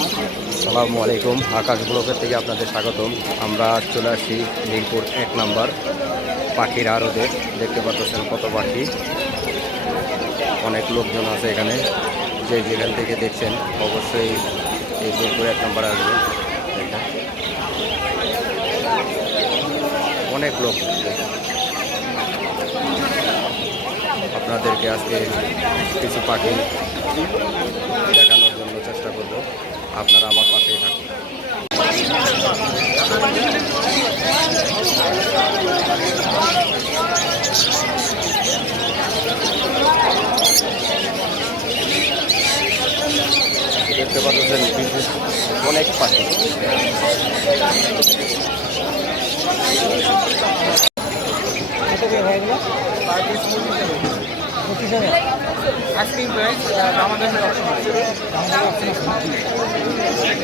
আসসালামু আলাইকুম। আকাশ ব্লকের থেকে আপনাদের স্বাগতম। আমরা চলে আসি মিরপুর 1 নম্বর পাখির আড়তে। দেখতে পাচ্ছেন কত পাখি, অনেক লোকজন আছে এখানে। যে যেখান থেকে দেখছেন অবশ্যই এই মিরপুর 1 নম্বর আসবে। দেখেন অনেক লোক। আপনাদেরকে আজকে কিছু পাখি দেখানোর জন্য চেষ্টা করব, আপনারা আমার পাশেই থাকুন। দেখতে পাচ্ছেন বিশেষ অনেক পাখি।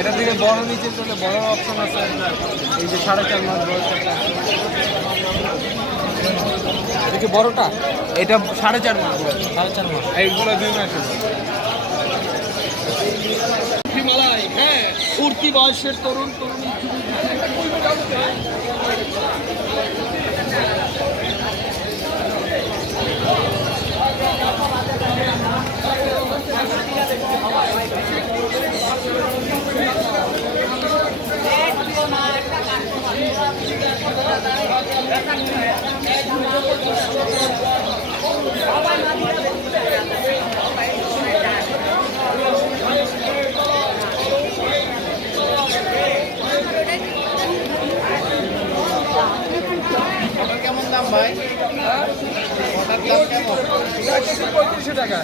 এটা থেকে বড় নিচে চলে বড় অপশন আছে। এই যে 4.5 মাস বয়স দেখি বড়টা, এটা 4.5 মাস বয়স। 4.5 মাস এইগুলো 2 মাসের। হিমালয়, হ্যাঁ, উঠতি বয়সের তরুণ তরুণী। কেমন দাম ভাই? ওটার দাম কেমন? 3500 টাকা।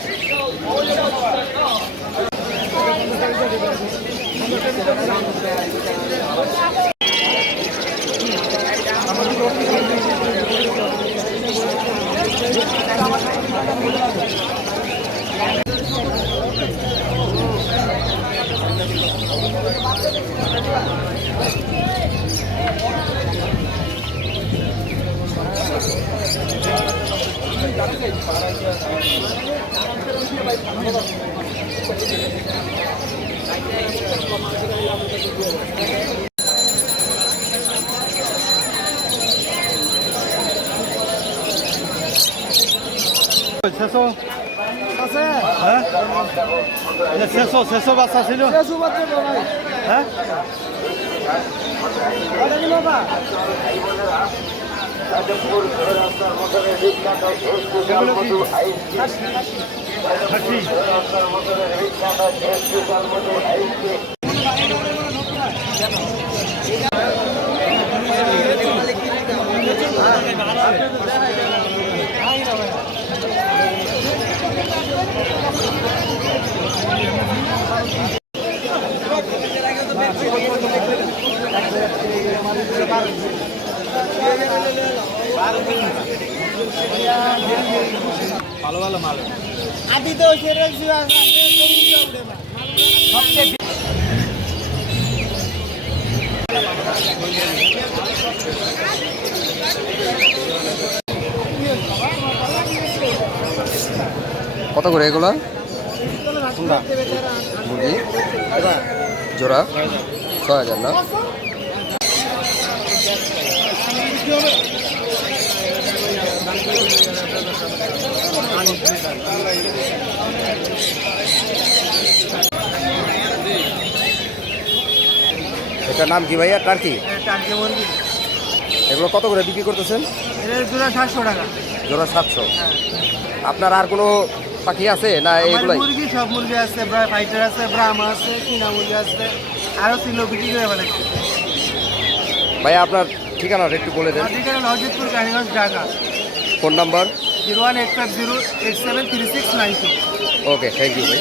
শেষো বাচ্চা ছিল হ্যাঁ ভালো ভালো মাল আদি তো কত করে এগুলো? মুরগি জোড়া 6000 না? এটার নাম কি ভাইয়া? টার্কি? টার্কি মুরগি। এগুলো কত করে বিক্রি করতেছেন? এর জোড়া 700 টাকা। জোড়া 700। আপনার আর কোনো পাখি আছে না এগুলাই? মুরগি সব মুরগি আছে, ফাইটার আছে, ব্রাহ্মা আছে, চীনা মুরগি আছে, আরো ছিল বিক্রি করে ফেলেছে। ভাইয়া আপনার ঠিকানাটা একটু বলে দেন। ঠিকানা Lojitpur Kaliganj Dhaka. Phone number? 01850873692। Okay, thank you ভাই।